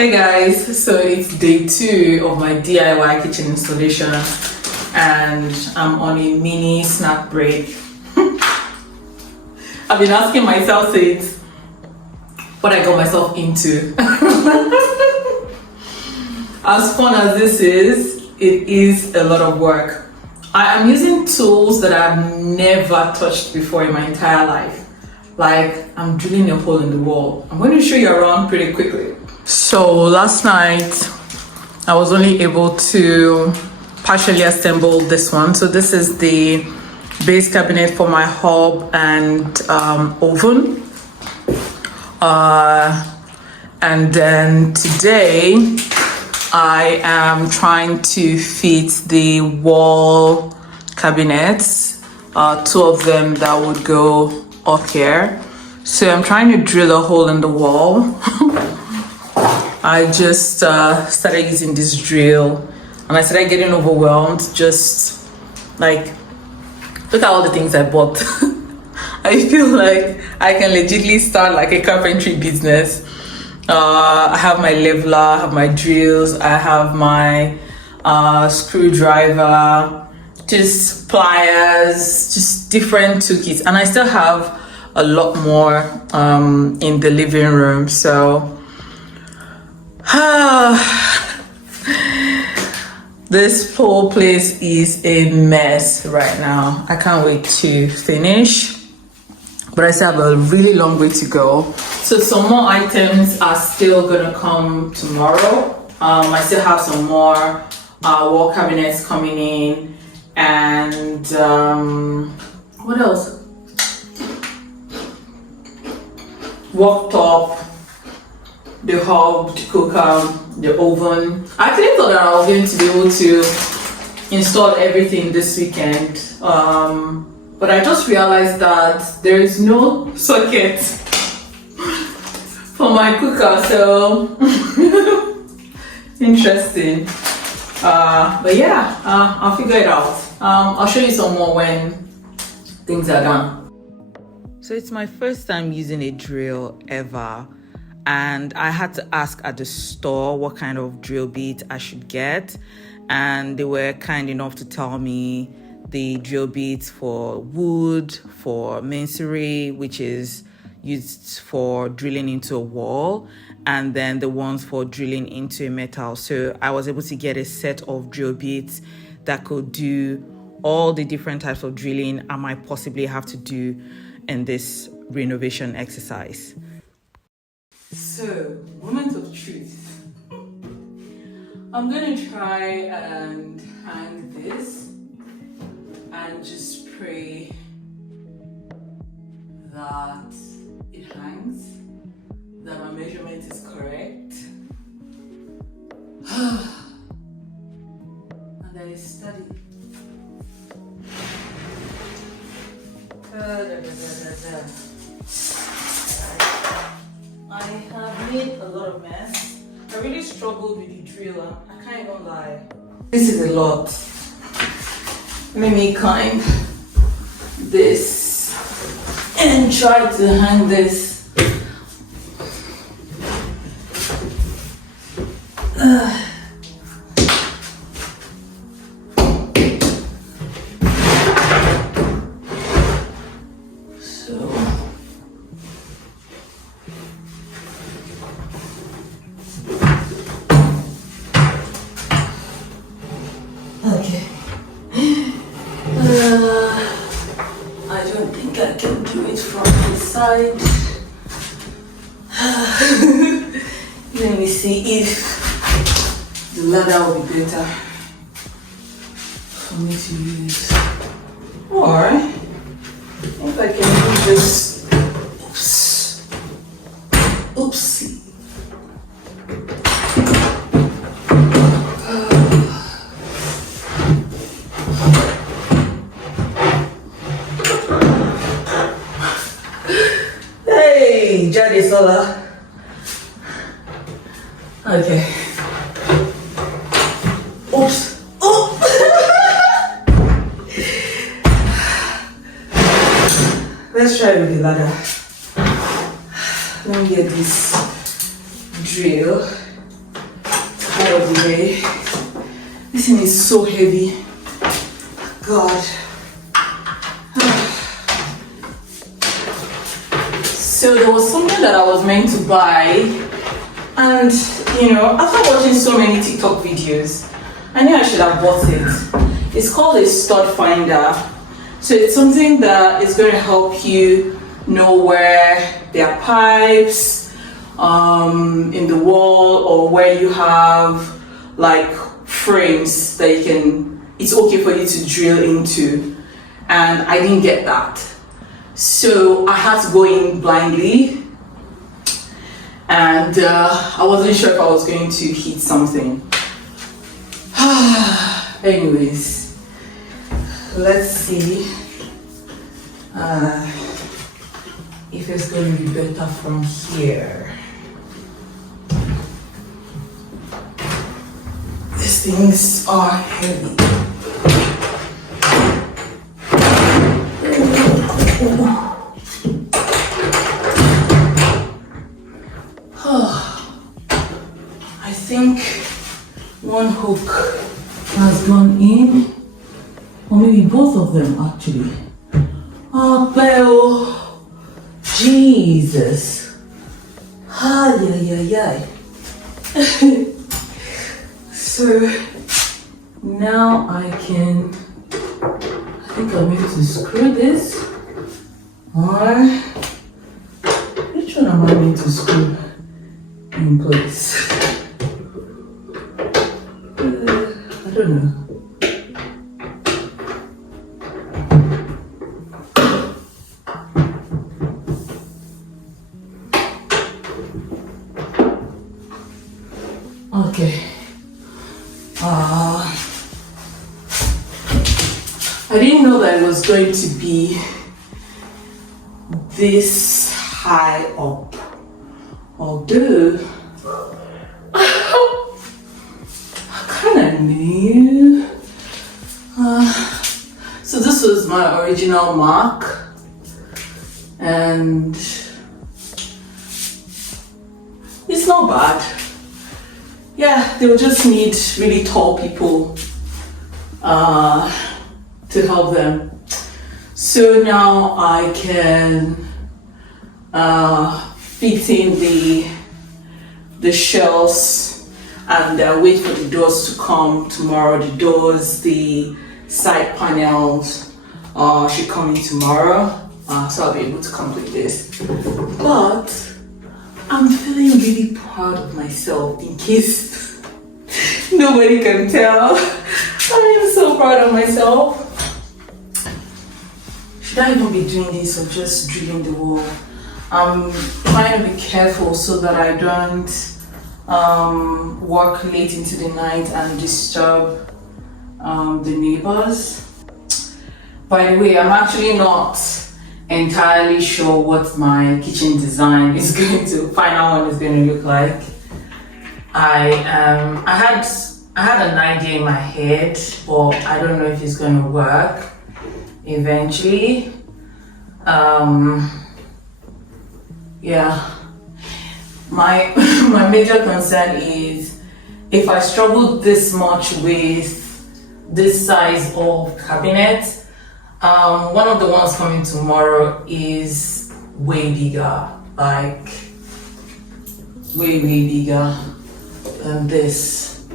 Hey guys, so it's day 2 of my DIY kitchen installation and I'm on a mini snack break. I've been asking myself since what I got myself into. As fun as this is, it is a lot of work. I am using tools that I've never touched before in my entire life. Like I'm drilling a hole in the wall. I'm going to show you around pretty quickly. So last night I was only able to partially assemble this one. So this is the base cabinet for my hob and oven. And then today I am trying to fit the wall cabinets, 2 of them that would go up here. So I'm trying to drill a hole in the wall. I just started using this drill and I started getting overwhelmed. Just like, look at all the things I bought. I feel like I can legitimately start like a carpentry business. I have my leveler, I have my drills, I have my screwdriver, just pliers, just different toolkits, and I still have a lot more in the living room. So this whole place is a mess right now. I can't wait to finish, but I still have a really long way to go. So some more items are still gonna come tomorrow. I still have some more wall cabinets coming in, and what else? Worktop, the hob, the cooker, the oven. I actually thought that I was going to be able to install everything this weekend, but I just realized that there is no socket for my cooker, so interesting. But yeah, I'll figure it out. I'll show you some more when things are done. So it's my first time using a drill ever, and I had to ask at the store what kind of drill bit I should get, and they were kind enough to tell me the drill bits for wood, for masonry, which is used for drilling into a wall, and then the ones for drilling into a metal. So I was able to get a set of drill bits that could do all the different types of drilling I might possibly have to do in this renovation exercise. So, moment of truth. I'm gonna try and hang this and just pray that it hangs, that my measurement is correct, and that it's steady. I have made a lot of mess. I really struggled with the drill. I can't even lie. This is a lot. Let me climb this and try to hang this. Okay. I don't think I can do it from this side. Let me see if the ladder will be better for me to use. Or if I can do this. Oopsie. Jadi sola. Okay. Oops. Oh. Let's try with the ladder. Let me get this drill. the way. This thing is so heavy. God. So there was something that I was meant to buy, and after watching so many TikTok videos, I knew I should have bought it. It's called a stud finder. So it's something that is going to help you know where there are pipes in the wall, or where you have like frames that it's okay for you to drill into. And I didn't get that. So I had to go in blindly, and I wasn't sure if I was going to hit something. Anyways, let's see if it's going to be better from here. These things are heavy. I think one hook has gone in, or maybe both of them actually. Oh, Belle, Jesus. Ay. So now I think I'm going to screw this, or which one am I going to screw in place? I don't know. Okay. I didn't know that it was going to be this high up. Although I kind of knew. So this was my original mark, and it's not bad. Yeah, they'll just need really tall people to help them. So now I can fit in the shelves and wait for the doors to come tomorrow. The doors, the side panels should come in tomorrow, so I'll be able to complete this. But I'm feeling really proud of myself, in case nobody can tell. I am so proud of myself. Should I even be doing this or just drilling the wall? I'm trying to be careful so that I don't work late into the night and disturb the neighbors. By the way, I'm actually not entirely sure what my kitchen design is final one is going to look like. I had an idea in my head, but I don't know if it's going to work eventually. Yeah, my major concern is if I struggle this much with this size of cabinet. One of the ones coming tomorrow is way bigger, like way bigger than this,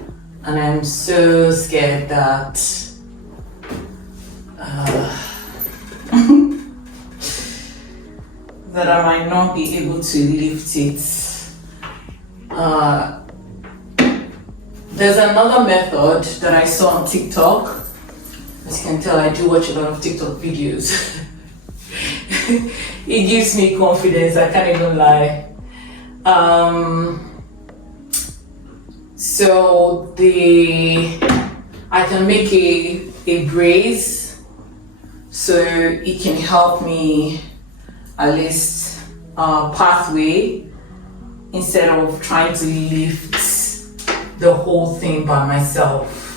and I'm so scared that that I might not be able to lift it. There's another method that I saw on TikTok. As you can tell, I do watch a lot of TikTok videos. It gives me confidence, I can't even lie. So I can make a brace, so it can help me at least pathway, instead of trying to lift the whole thing by myself.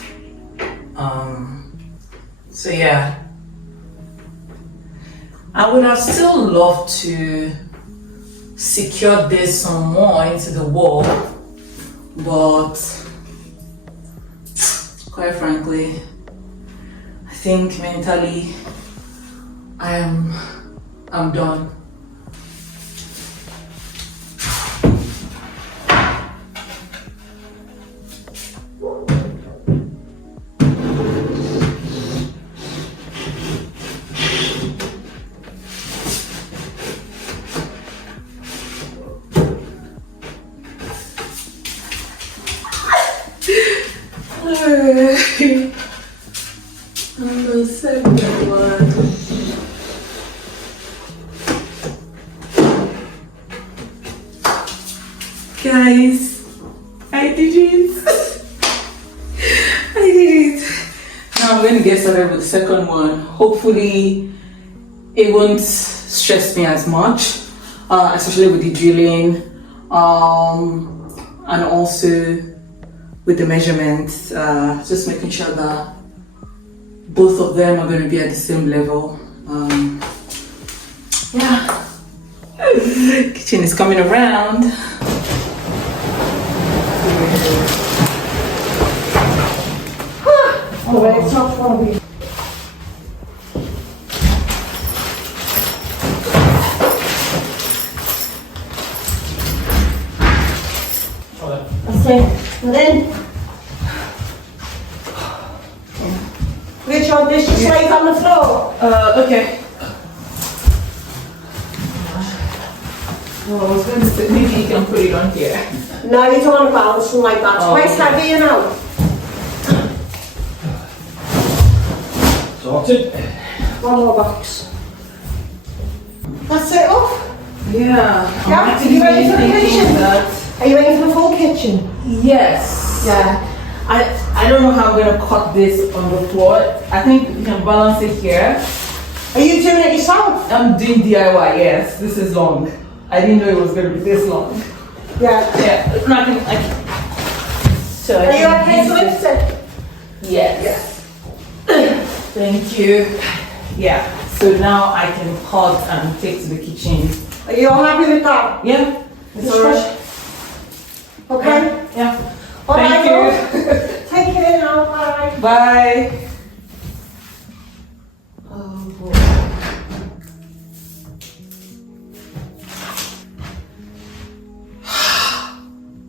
So yeah, I would have still loved to secure this some more into the wall, but quite frankly, I think mentally I'm done. I'm the second one. Guys, I did it. I did it. Now I'm going to get started with the second one. Hopefully it won't stress me as much, especially with the drilling, and also with the measurements, just making sure that both of them are going to be at the same level. Yeah. Kitchen is coming around. Oh, well, it's not one of you. That's it. And then put your dish just like on the floor. Okay. Oh, I was going to say, maybe you can put it on here. No, you don't want to balance them like that. It's quite heavy, you know. Sorted. One more box. That's it up. Yeah. Yeah, are you ready for the kitchen? Are you ready for the full kitchen? Yes. Yeah. I don't know how I'm going to cut this on the floor. I think you can balance it here. Are you doing it yourself? I'm doing DIY, yes. This is long. I didn't know it was going to be this long. Yeah. Yeah. No, I can. So Are you okay to lift it? Yes. Thank you. Yeah. So now I can cut and take to the kitchen. Are you all happy with that? Yeah. It's alright. Okay. Yeah. All Thank right, you. Take it in now. Bye. Bye. Oh boy.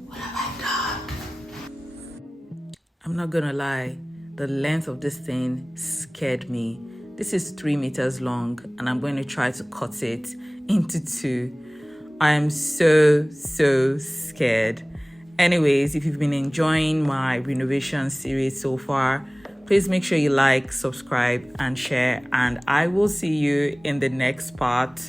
What have I done? I'm not gonna lie, the length of this thing scared me. This is 3 meters long and I'm going to try to cut it into 2. I am so scared. Anyways, if you've been enjoying my renovation series so far, please make sure you like, subscribe, and share, and I will see you in the next part.